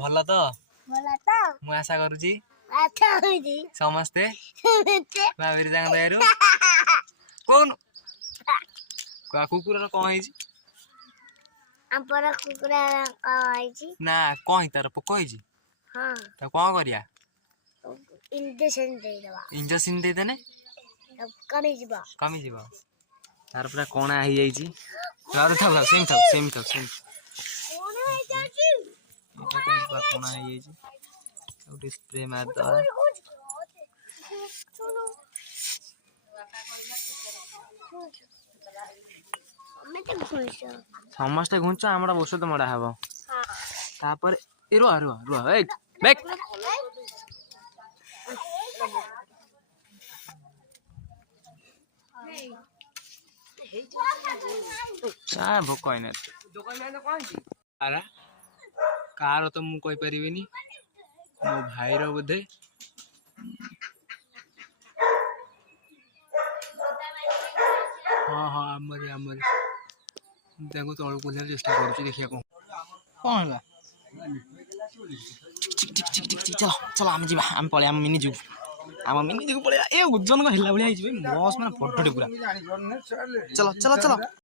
ଭଲ ତ ମୁଁ ଆଶା କରୁଛି ସମସ୍ତେ ମା ବିରଜାଙ୍କ ଦୟାରୁ କହୁନୁ କୁକୁରର କଣ ହେଇଛି ନା କଣ ହେଇ ତାର ପୋକ ହେଇଛି ତାକୁ କଣ କରିବା ଇଞ୍ଜେକ୍ସନ ଦେଇଦେନେ କମିଯିବ ତାର ପୁରା କଣା ହେଇଯାଇଛି ସେମିତି କଣା ହେଇଯାଇଛି ଗୋଟେ ସ୍ପ୍ରେ ମାରିଦବା ସମସ୍ତେ ଘୁଞ୍ଚ ଆମର ଔଷଧ ମଡା ହବ ତାପରେ ରୁହ ଭୋକ ହେଇନା କାର ତ ମୁଁ କହିପାରିବିନି ମୋ ଭାଇର ବୋଧେ ହଁ ଆମରି ତାଙ୍କୁ ତଳକୁ ଓହ୍ଲେଇବାକୁ ଚେଷ୍ଟା କରୁଛି ଦେଖିବା କଣ ହେଲା ଚାଲ ଆମେ ଯିବା ଆମେ ପଳେଇବା ଆମ ମିନି ଯିବୁ ପଳେଇବା ଏ ଓଜନ ହେଲା ଭଳିଆ ହେଇଯିବେ ବସ୍ ମାନେ ପଟଟେ ପୁରା ଚାଲ